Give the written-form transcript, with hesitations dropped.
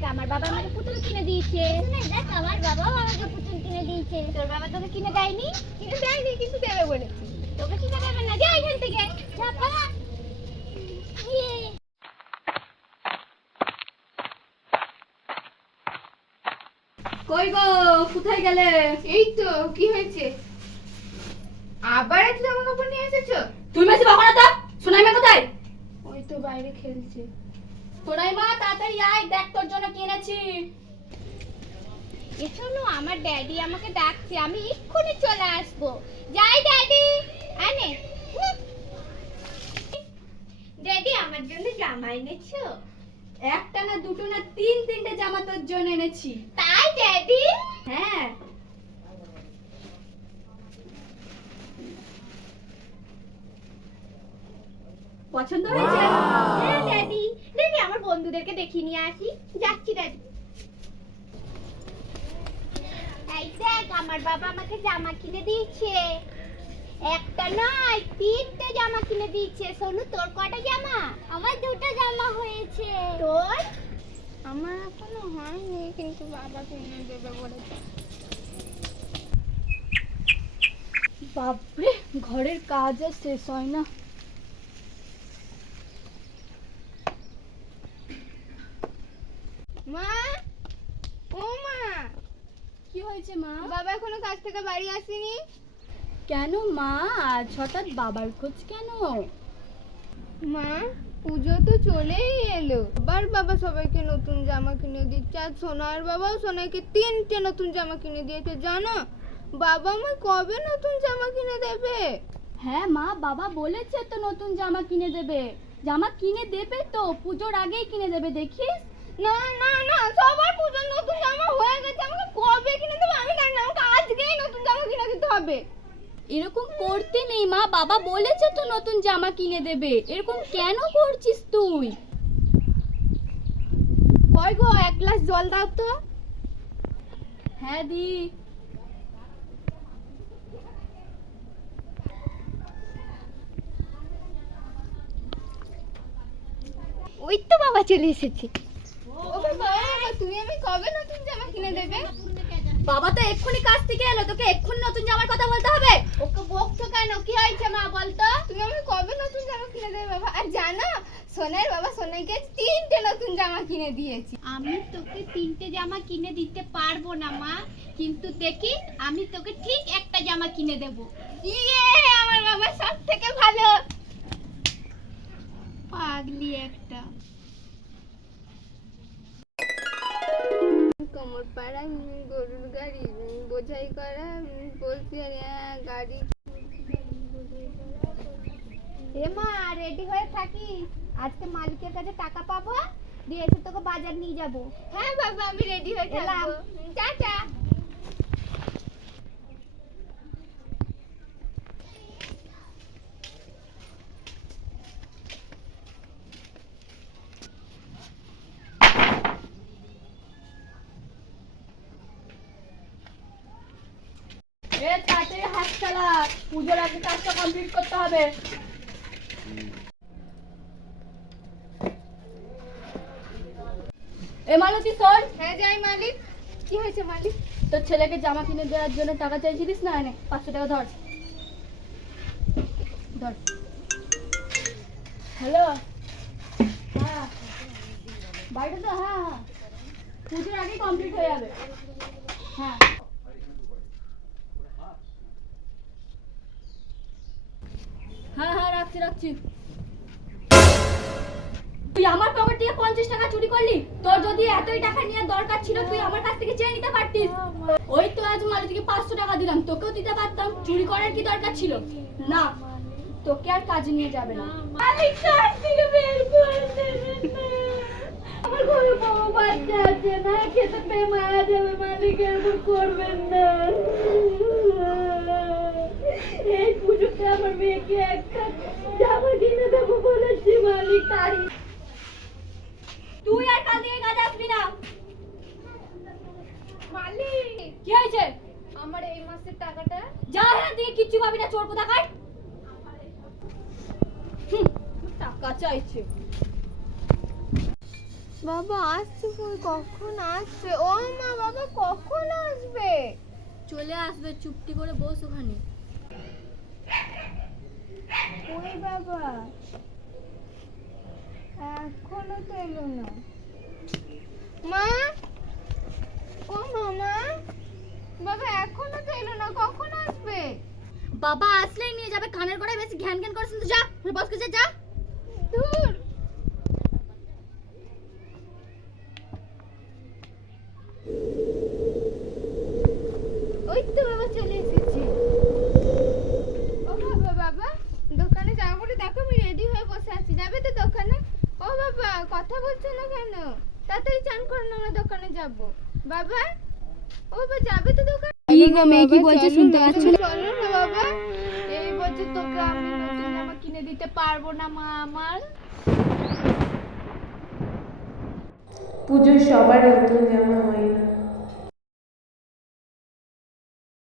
দেখ আমার বাবা আমাকে পুতুল কিনে দিয়েছে। দেখ আমার বাবাও আমাকে পুতুল কিনে দিয়েছে। তোর বাবা তোকে কিনে দেয়নি? কিনে দেয়নি, কিন্তু দেবে বলেছে। তোকে কিনে দেবে না, যা এখান থেকে, যা পালা। কই গো, কোথায় গেলে? এই তো, কি হয়েছে? আবার এত জামা কাপড় নিয়ে এসেছো? তুমি বেশি বকো না তো। সোনাই মা কোথায়? ওই তো বাইরে খেলছে। সোনাই মা তাড়াতাড়ি আয়, দেখ তোর জন্য কিনেছি। এসো, আমার ড্যাডি আমাকে ডাকছে, আমি এক্ষুনি চলে আসবো। যাই ড্যাডি। আনে ড্যাডি, আমার জন্য জামা এনেছো? একটা না, দুটো না, তিনটে জামা তোর জন্য এনেছি। তাই ড্যাডি? হ্যাঁ। পছন্দ হয়েছে? হ্যাঁ ড্যাডি। ড্যাডি, আমার বন্ধুদেরকে দেখিয়ে নিয়ে আসি। যাচ্ছি ড্যাডি। এই দেখ আমার বাবা আমাকে জামা কিনে দিয়েছে। একটা নয়, তিনটে জামা কিনে দিয়েছে। সোনু, তোর কটা জামা? আমার দুটো জামা হয়েছে। তোর? আমার এখনো হয়নি, কিন্তু বাবা কিনে দেবে বলেছে। বাপরে, ঘরের কাজ আর শেষ হয় না। মা, ও মা, কি হয়েছে মা? বাবা এখনো কাজ থেকে বাড়ি আসেনি? কেন মা, আজ হঠাৎ বাবার খোঁজ কেন? মা, পুজো তো চলেই এলো। আবার বাবা সবাইকে নতুন জামা কিনে দিচ্ছে। আর সোনার বাবাও সোনাইকে তিনটে নতুন জামা কিনে দিয়েছে, জানো? বাবা আমায় কবে নতুন জামা কিনে দেবে? হ্যাঁ মা, বাবা বলেছে তো নতুন জামা কিনে দেবে। জামা কিনে দেবে তো, পুজোর আগেই কিনে দেবে, দেখিস। না না না, সবার পুজোর নতুন জামা হয়ে গেছে, আমাকে কবে কিনে দেবে আমি জানি না। আমাকে আজকেই নতুন জামা কিনে দিতে হবে। এরকম করতে নেই মা, বাবা বলেছে তো নতুন জামা কিনে দেবে। এরকম কেন করছিস তুই? কই গো, এক গ্লাস জল দাও তো। হ্যাঁ দি। ওই তো বাবা চলে এসেছে। ও বাবা, তুমি আমি কবে নতুন জামা কিনে দেবে? বাবা তো এক্ষুনি কাজ থেকে এলো, তোকে এক্ষুনি নতুন জামার কথা বলতে হবে? ওকে বকছো কেন? কি হয়েছে মা, বলতো? তুমি আমি কবে নতুন জামা কিনে দেবে বাবা? আর জানো, সোনার বাবা সোনাইকে তিনটে নতুন জামা কিনে দিয়েছি। আমি তোকে তিনটে জামা কিনে দিতে পারবো না মা, কিন্তু দেখিস আমি তোকে ঠিক একটা জামা কিনে দেব। ইয়ে, আমার বাবা সব থেকে ভালো। পাগলি একটা। কোমর পাড়া গরুর গাড়ি বোঝাই করা বলছি, গাড়ি। এ মা, রেডি হয়ে থাকিস, আজকে মালিকের কাছে টাকা পাবো, দিয়ে এসে তোকে বাজার নিয়ে যাবো। হ্যাঁ বাবা, আমি রেডি হয়ে এলাম। থাকবো। টাটা। এ তাড়াতাড়ি হাত চালা, পুজোর আগে কাজটা কমপ্লিট করতে হবে। এ মালতী শোন। হ্যাঁ যাই মালিক। কি হয়েছে মালিক? তোর ছেলেকে জামা কিনে দেওয়ার জন্য টাকা চাইছিলিস না, এনে 500 টাকা ধর। ধর। হ্যালো। হ্যাঁ বাড়িটা তো, হ্যাঁ হ্যাঁ, পুজোর আগেই কমপ্লিট হয়ে যাবে। হ্যাঁ হ্যাঁ হ্যাঁ, রাখছি রাখছি। তুই আমার পকেট থেকে 50 টাকা চুরি করলি। তোর যদি এতই টাকা নিয়ে দরকার ছিল, তুই আমার কাছ থেকে চেয়ে নিতে পারতিস। ওই তো আজ মালতীকে 500 টাকা দিলাম, তোকেও দিতে পারতাম। চুরি করার কি দরকার ছিল? না, তোকে আর কাজে নিয়ে যাবে না। মালিক কাজ থেকে বের করে দেবেন না। আমার ঘরে বাবা বাচ্চা আছে, না খেতে পেয়ে মারা যাবে। মালিক এরকম করবেন না। এই পুজোতে আমার মেয়েকে একটা জামা কিনে দেবো বলেছি মালিক, তারই। তুই আর কাল থেকে কাজে আসবি না। মালিক, কি হয়েছে? আমার এই মাসের টাকাটা। যা, হ্যাঁ দিয়ে কিচ্ছু পাবি না, চোর কোথাকার। টাকা চাইছে। বাবা আসছে কই, কখন আসবে? ও মা, বাবা কখন আসবে? চলে আসবে, চুপটি করে বস ওখানে। ওই বাবা এখনো তো এলো না। মা, ও মামা, বাবা এখনো তো এলো না, কখন আসবে? বাবা আসলেই নিয়ে যাবে, কানের গোড়ায় বেশি ঘ্যান ঘ্যান করছিস তো যা, বসকে যা যা। দূর। ওই তো বাবা চলে এসেছে। ও বাবা, বাবা দোকানে যাবো বলে দেখো আমি রেডি হয়ে বসে আছি, যাবে তো দোকানে? ও বাবা কথা বলছো না কেন? তাড়াতাড়ি চান করো না, আমরা দোকানে যাব। বাবা, ও বাবা যাবে তো দোকানে? কি গো মেয়ে, কি বলছে শুনতে পাচ্ছ না? চলো না বাবা, এই বছর তোকে আমি নতুন জামা কিনে দিতে পারবো না মা আমার। পুজোর সবার নতুন জামা হয় না।